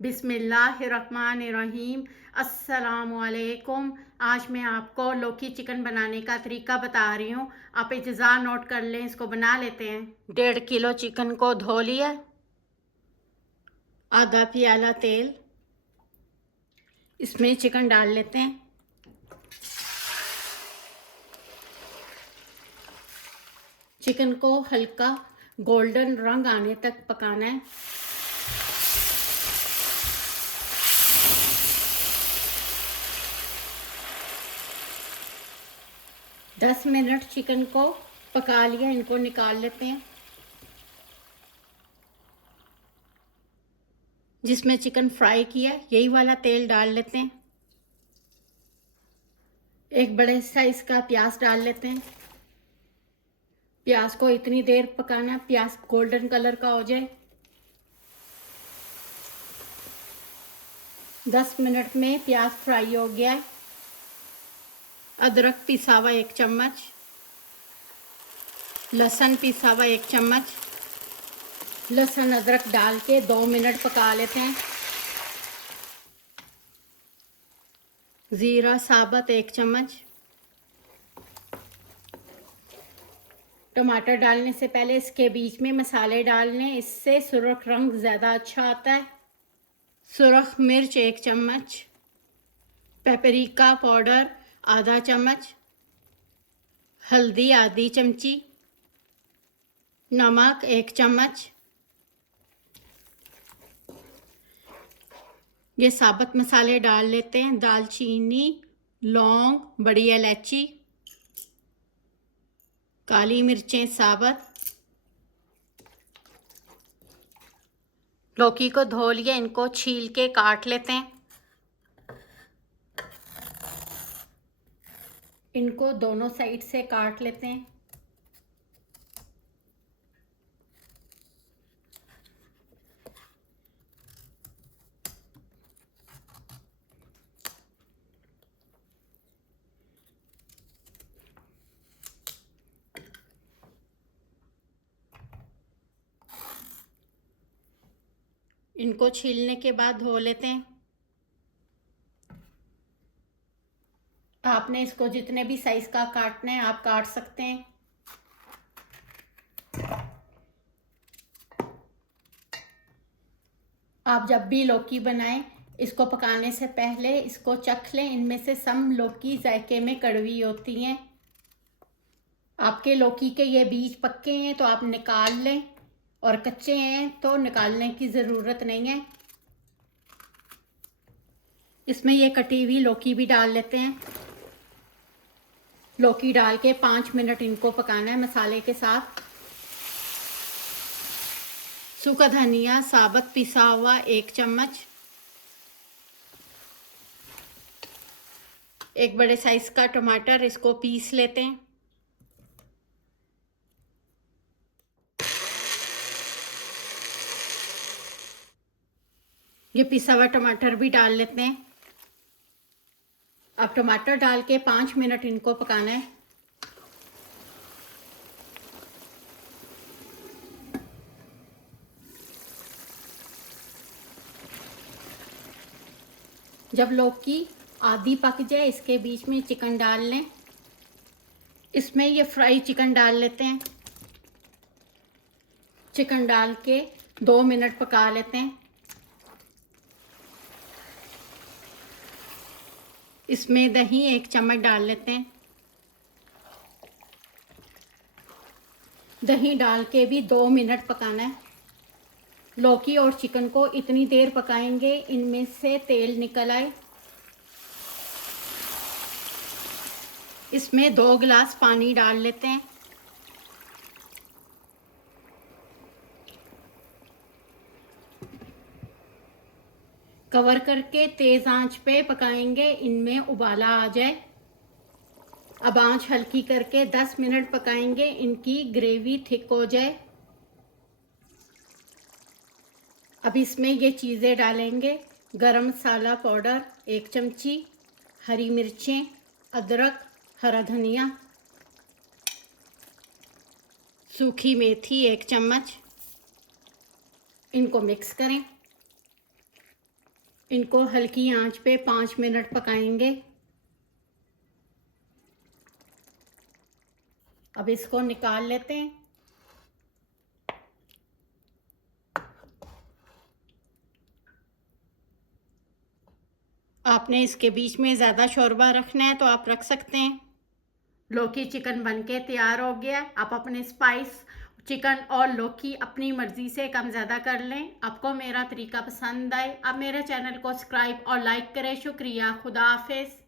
बिस्मिल्लाहिर्रहमानिर्रहीम। अस्सलामुअलैकुम। आज मैं आपको लौकी चिकन बनाने का तरीका बता रही हूँ। आप इज्ज़ा नोट कर लें, इसको बना लेते हैं। 1.5 किलो चिकन को धो लिया। आधा प्याला तेल, इसमें चिकन डाल लेते हैं। चिकन को हल्का गोल्डन रंग आने तक पकाना है। दस मिनट चिकन को पका लिया, इनको निकाल लेते हैं। जिसमें चिकन फ्राई किया यही वाला तेल डाल लेते हैं। एक बड़े साइज का प्याज डाल लेते हैं। प्याज को इतनी देर पकाना, प्याज गोल्डन कलर का हो जाए। 10 मिनट में प्याज फ्राई हो गया है। अदरक पिसा हुआ 1 चम्मच, लहसुन पिसा हुआ 1 चम्मच। लहसुन अदरक डाल के 2 मिनट पका लेते हैं। ज़ीरा साबुत 1 चम्मच। टमाटर डालने से पहले इसके बीच में मसाले डालने, इससे सुर्ख रंग ज़्यादा अच्छा आता है। सुरख मिर्च 1 चम्मच, पेपरिका पाउडर आधा चम्मच, हल्दी आधी चमची, नमक 1 चम्मच। ये साबुत मसाले डाल लेते हैं। दालचीनी, लौंग, बड़ी इलायची, काली मिर्चें साबुत। लौकी को धो लिया, इनको छील के काट लेते हैं। इनको दोनों साइड से काट लेते हैं। इनको छीलने के बाद धो लेते हैं। आपने इसको जितने भी साइज का काटना है आप काट सकते हैं। आप जब भी लौकी बनाएं, इसको पकाने से पहले इसको चख लें। इनमें से सम लौकी जायके में कड़वी होती हैं। आपके लौकी के ये बीज पक्के हैं तो आप निकाल लें, और कच्चे हैं तो निकालने की ज़रूरत नहीं है। इसमें ये कटी हुई लौकी भी डाल लेते हैं। लौकी डाल के 5 मिनट इनको पकाना है मसाले के साथ। सूखा धनिया साबुत पिसा हुआ 1 चम्मच। एक बड़े साइज का टमाटर, इसको पीस लेते हैं। ये पिसा हुआ टमाटर भी डाल लेते हैं। अब टमाटर डाल के 5 मिनट इनको पकाना है। जब लौकी आधी पक जाए, इसके बीच में चिकन डाल लें। इसमें ये फ्राई चिकन डाल लेते हैं। चिकन डाल के 2 मिनट पका लेते हैं। इसमें दही 1 चम्मच डाल लेते हैं। दही डाल के भी 2 मिनट पकाना है। लौकी और चिकन को इतनी देर पकाएंगे इनमें से तेल निकल आए। इसमें 2 गिलास पानी डाल लेते हैं। कवर करके तेज आंच पे पकाएंगे, इनमें उबाला आ जाए। अब आंच हल्की करके 10 मिनट पकाएंगे, इनकी ग्रेवी थिक हो जाए। अब इसमें ये चीज़ें डालेंगे। गरम मसाला पाउडर 1 चमची, हरी मिर्चें, अदरक, हरा धनिया, सूखी मेथी 1 चम्मच। इनको मिक्स करें। इनको हल्की आंच पे 5 मिनट पकाएंगे। अब इसको निकाल लेते हैं। आपने इसके बीच में ज़्यादा शोरबा रखना है तो आप रख सकते हैं। लौकी चिकन बनके तैयार हो गया। आप अपने स्पाइस चिकन और लौकी अपनी मर्ज़ी से कम ज़्यादा कर लें। आपको मेरा तरीका पसंद आए आप मेरे चैनल को सब्सक्राइब और लाइक करें। शुक्रिया। खुदा हाफिज़।